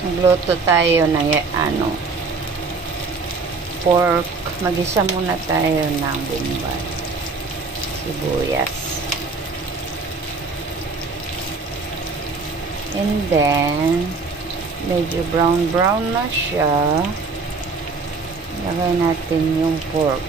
Nagluto tayo ng pork. Magisa muna tayo ng bombay, sibuyas, and then medyo brown na siya. Lagay natin yung pork.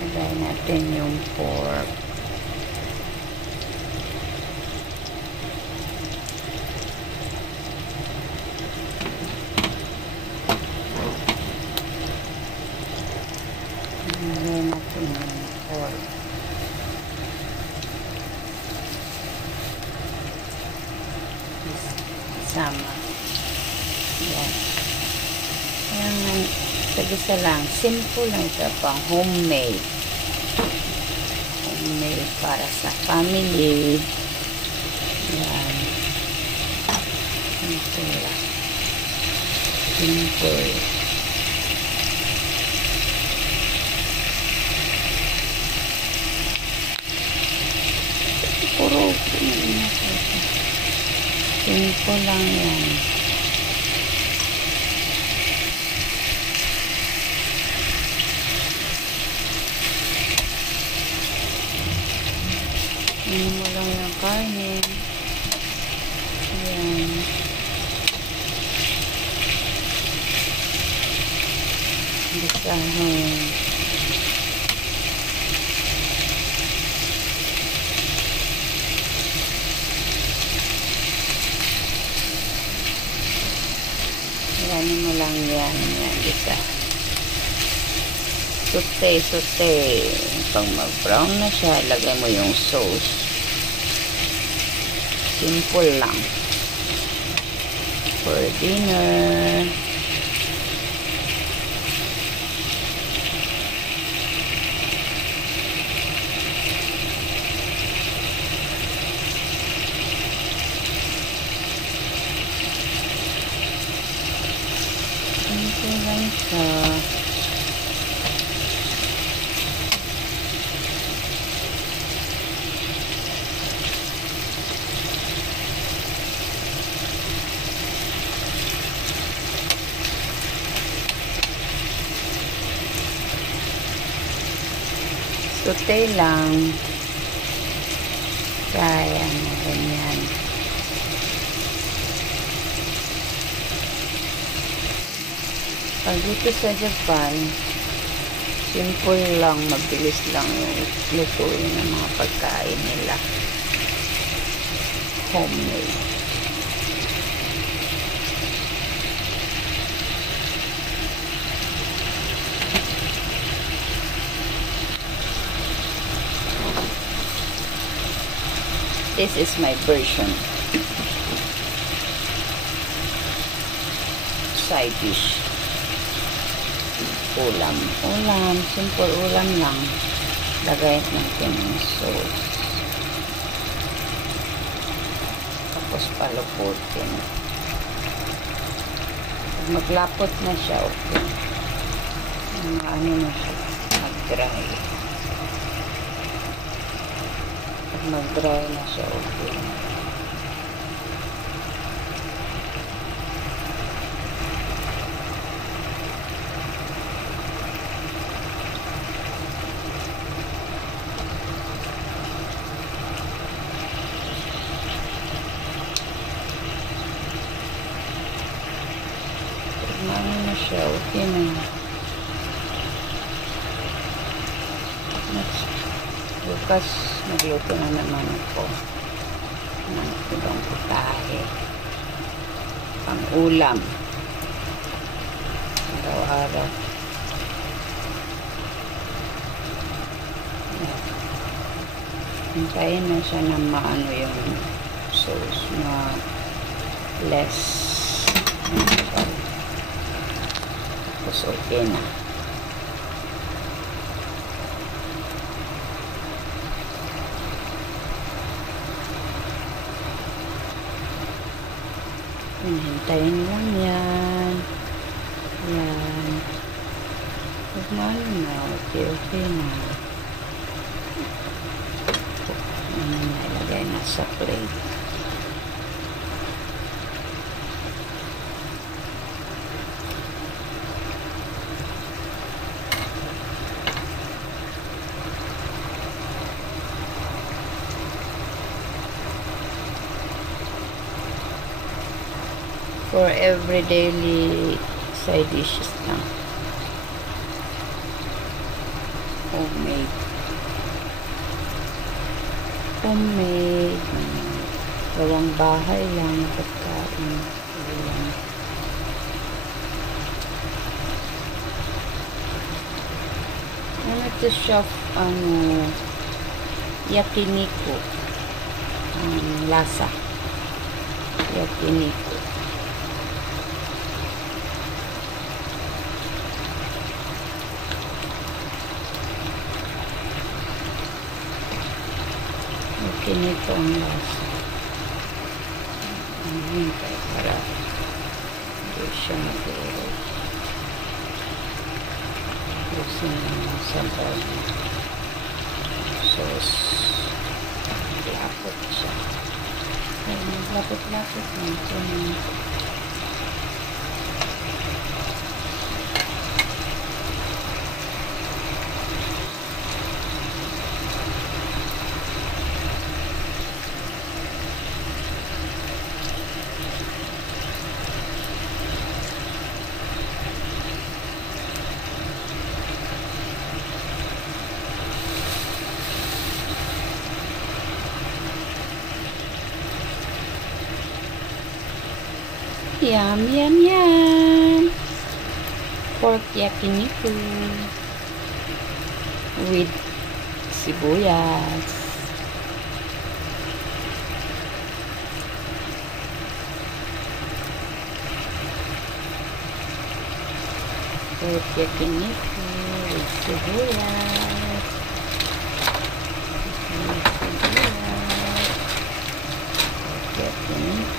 Lagay natin yung pork. Lagay natin yung pork. Sama. Yan. Ayan. Sagisa lang. Simple lang ito. Pang homemade. Homemade para sa family. Yan. Simple lang. Simple. Puro simple lang yan. Ano mo lang yung karne. Ayan. Bisahin. Ano mo lang yan. Yan, isa. Saute. Pag mag-brown na siya, lagay mo yung sauce. Simple lang. For dinner. Simple lang siya. Saute lang. Kaya na ganyan. Pag dito sa Japan, simple lang, mabilis lang yung lutuin ng mga pagkain nila. Homemade. This is my version. Side dish. Ulam. Simple ulam lang. Lagay natin ng sauce. Tapos paluputin. Pag maglapot na siya, okay. Ano na siya, mag-dry. Pag mag-dry na siya, okay. Ano na siya, okay na. Bukas, magluto na naman ako ng ibang putahe. Pang ulam. Araw-araw. Hintayin na siya na maano yung sauce na less. Tapos okay na. Hintayin lang yan. Yan. Pag mahal na, okay na. ilagay na sa plate. For every daily side dishes lang. Homemade. Gawang bahay lang na pagkain. Ayan. Ito siya, yakiniku. Lasa. Yakiniku. Yakiniku ang lasa. Para hindi siya mag-iirog. Usin ng sabaw sauce. Lapot siya. Lapot-lapot na ito. Yum, yum, yum. Pork yakiniku with sibuyas. Pork yakiniku with sibuyas. Pork yakiniku.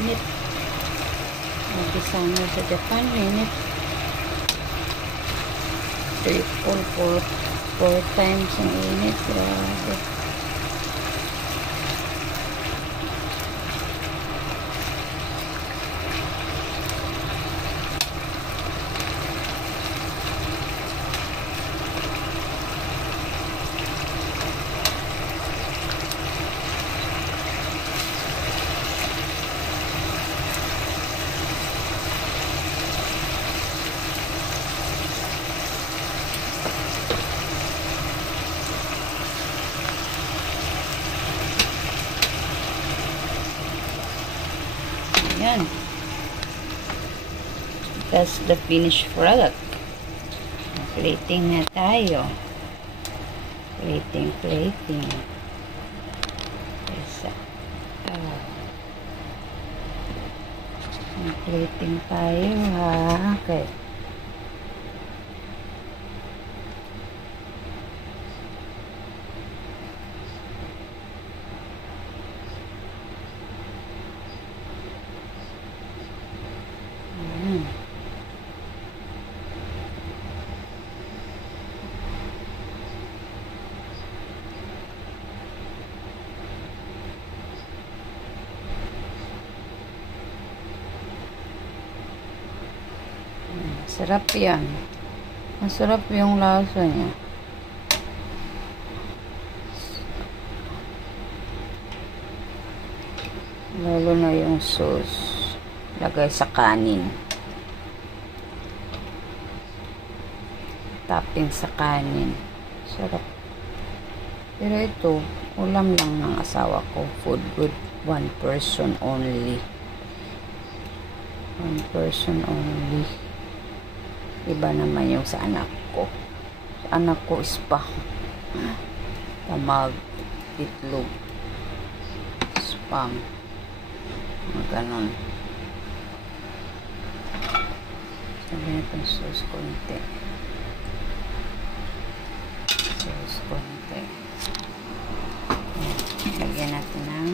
Init. Nagisama sa Japan, init. Triple, four times ang init. Grabe. Ayan. That's the finished product. Plating na tayo. Plating. Isa. Plating tayo, ha. Okay. Sarap yan. Masarap yung lasa niya. Lalo na yung sauce. Lagay sa kanin. Topping sa kanin. Sarap. Pero ito, ulam lang ng asawa ko. Food good. One person only. One person only. Iba naman yung sa anak ko. Sa anak ko is pa tamag, itlog, spam. Ganon. Sabi natin sauce konti. Sauce konti. Lagyan natin ng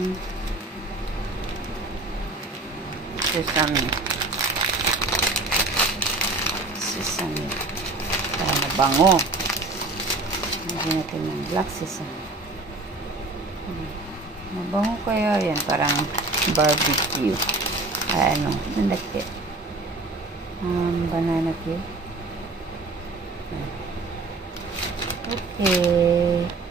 sesame. Sesame. Para mabango. Lagyan natin ng black sesame. Mabango kaya yan. Parang barbecue. Ano? Nandaki. Banana cube. Okay.